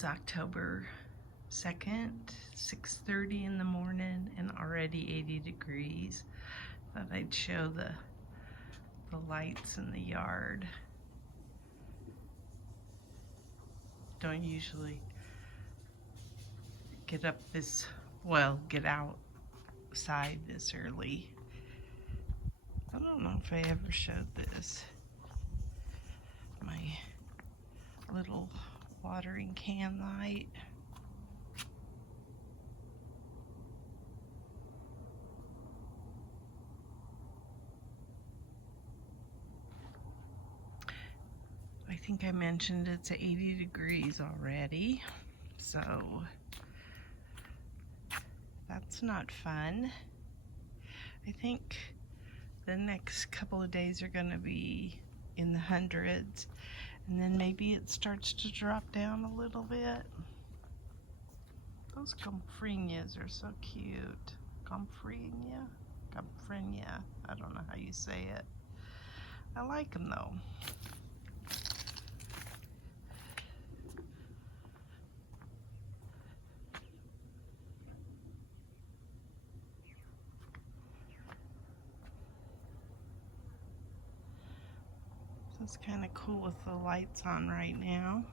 It's October 2nd, 6:30 in the morning and already 80 degrees. Thought I'd show the lights in the yard. Don't usually get outside this early. I don't know if I ever showed this. My little watering can light. I think I mentioned it's 80 degrees already, so that's not fun. I think the next couple of days are going to be in the hundreds, and then maybe it starts to drop down a little bit. Those comfrenias are so cute. Comfrenia? Comfrenia. I don't know how you say it. I like them though. It's kind of cool with the lights on right now.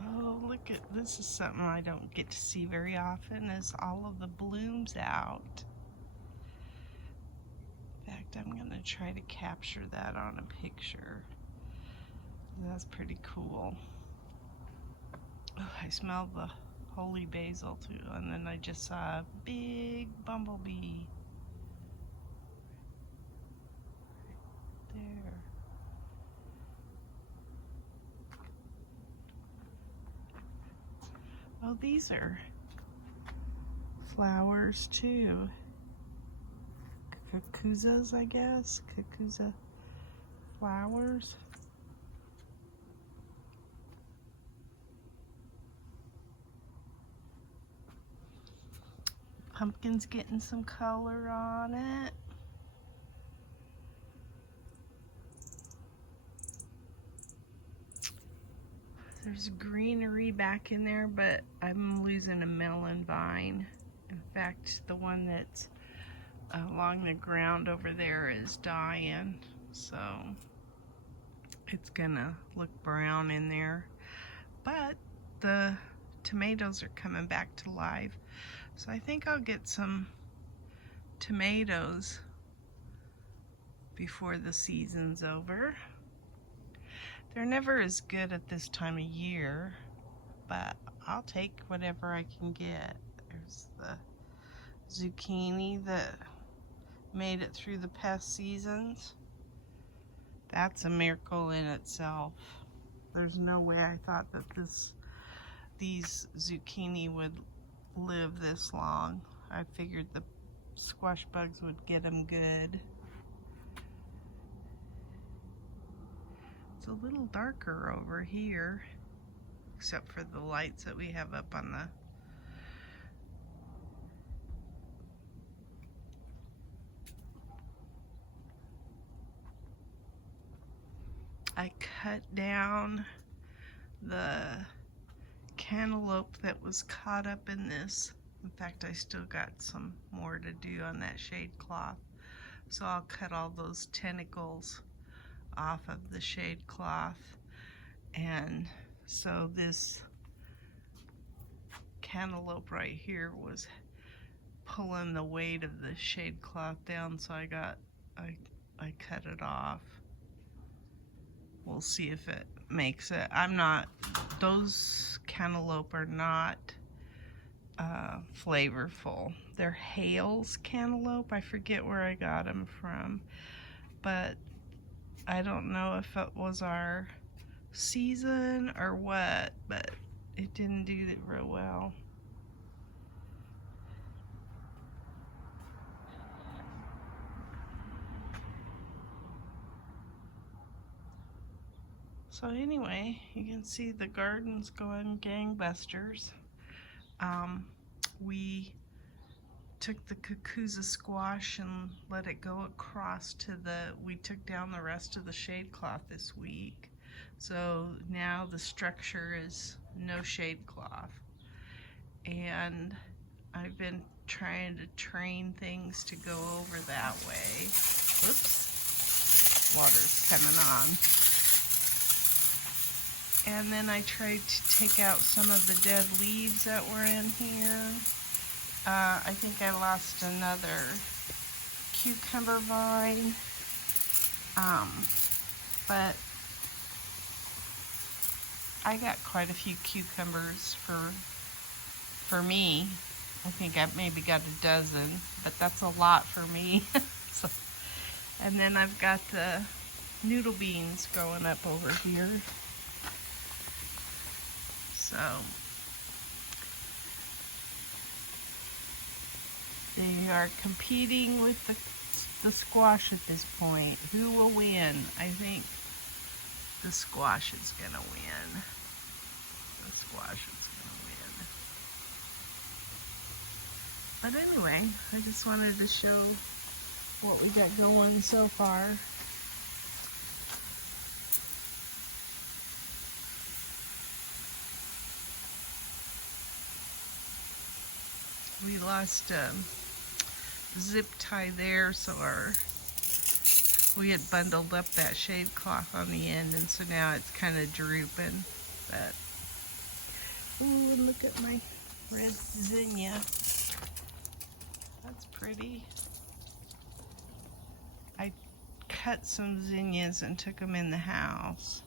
Oh, look at this. Is something I don't get to see very often, is all of the blooms out. In fact, I'm going to try to capture that on a picture. That's pretty cool. Oh, I smell the holy basil too, and then I just saw a big bumblebee. There. Oh, these are flowers too. Cucuzas, I guess. Cucuza flowers. Pumpkin's getting some color on it. There's greenery back in there, but I'm losing a melon vine. In fact, the one that's along the ground over there is dying, so it's gonna look brown in there. But the tomatoes are coming back to life, so I think I'll get some tomatoes before the season's over. They're never as good at this time of year, but I'll take whatever I can get. There's the zucchini that made it through the pest seasons. That's a miracle in itself. There's no way I thought that these zucchini would live this long. I figured the squash bugs would get them good. It's a little darker over here, except for the lights that we have up on the I cut down the cantaloupe that was caught up in this. In fact, I still got some more to do on that shade cloth. So I'll cut all those tentacles off of the shade cloth. And so this cantaloupe right here was pulling the weight of the shade cloth down, so I cut it off. We'll see if it makes it. Those cantaloupe are not flavorful. They're Hale's cantaloupe. I forget where I got them from, but I don't know if it was our season or what, but it didn't do it real well. So anyway, you can see the garden's going gangbusters. We took the cucuzza squash and let it go across to we took down the rest of the shade cloth this week. So now the structure is no shade cloth. And I've been trying to train things to go over that way. Whoops, water's coming on. And then I tried to take out some of the dead leaves that were in here. I think I lost another cucumber vine. But I got quite a few cucumbers for me. I think I maybe got a dozen, but that's a lot for me. So, and then I've got the noodle beans growing up over here. So they are competing with the squash at this point. Who will win? I think the squash is gonna win. The squash is gonna win. But anyway, I just wanted to show what we got going so far. We lost a zip tie there, so we had bundled up that shade cloth on the end, and so now it's kind of drooping. But ooh, and look at my red zinnia. That's pretty. I cut some zinnias and took them in the house.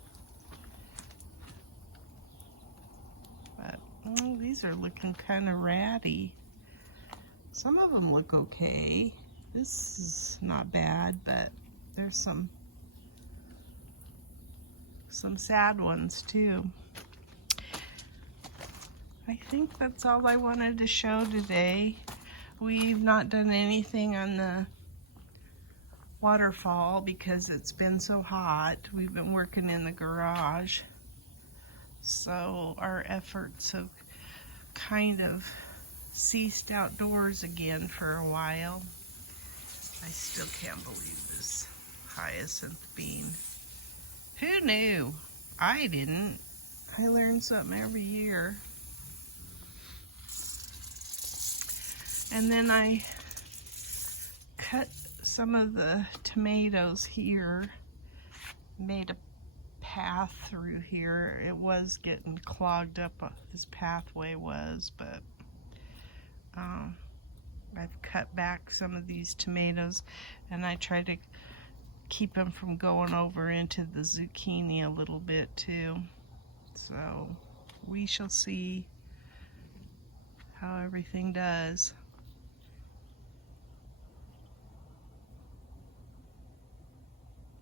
But these are looking kind of ratty. Some of them look okay. This is not bad, but there's some sad ones too. I think that's all I wanted to show today. We've not done anything on the waterfall because it's been so hot. We've been working in the garage. So our efforts have kind of ceased outdoors again for a while. I still can't believe this hyacinth bean. Who knew? I didn't. I learn something every year. And then I cut some of the tomatoes here, made a path through here. It was getting clogged up, this pathway was, but I've cut back some of these tomatoes, and I try to keep them from going over into the zucchini a little bit too. So we shall see how everything does.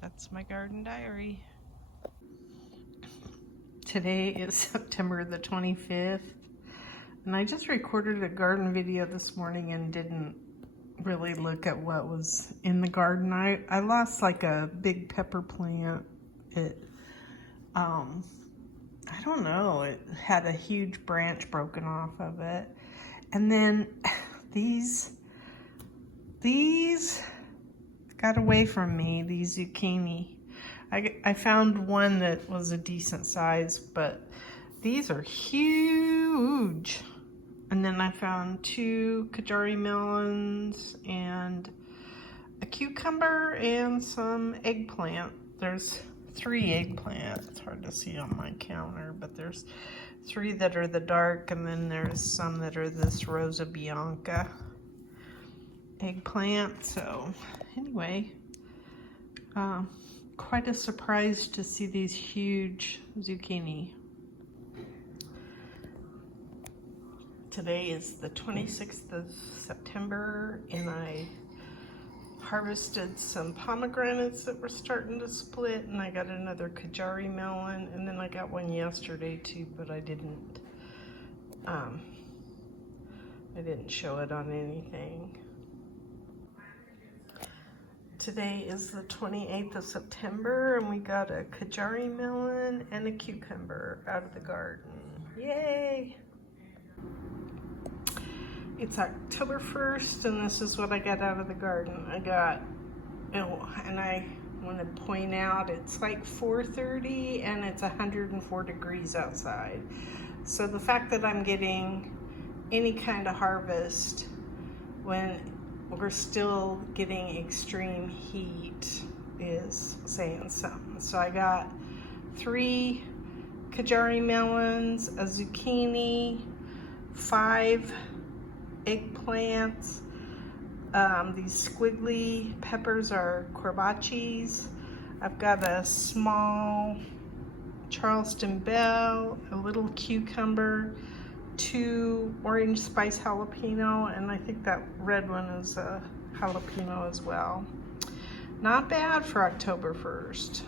That's my garden diary. Today is September the 25th. And I just recorded a garden video this morning and didn't really look at what was in the garden. I lost like a big pepper plant. I don't know, it had a huge branch broken off of it. And then these got away from me, these zucchini. I found one that was a decent size, but these are huge. And then I found 2 Kajari melons and a cucumber and some eggplant. There's 3 eggplants. It's hard to see on my counter, but there's 3 that are the dark, and then there's some that are this Rosa Bianca eggplant. So anyway, quite a surprise to see these huge zucchini. Today is the 26th of September, and I harvested some pomegranates that were starting to split, and I got another Kajari melon, and then I got one yesterday too, but I didn't show it on anything. Today is the 28th of September, and we got a Kajari melon and a cucumber out of the garden. Yay! It's October 1st, and this is what I got out of the garden. I got, and I want to point out it's like 4:30 and it's 104 degrees outside. So the fact that I'm getting any kind of harvest when we're still getting extreme heat is saying something. So I got 3 Kajari melons, a zucchini, 5 eggplants. These squiggly peppers are corbachis. I've got a small Charleston bell, a little cucumber, 2 orange spice jalapeno, and I think that red one is a jalapeno as well. Not bad for October 1st.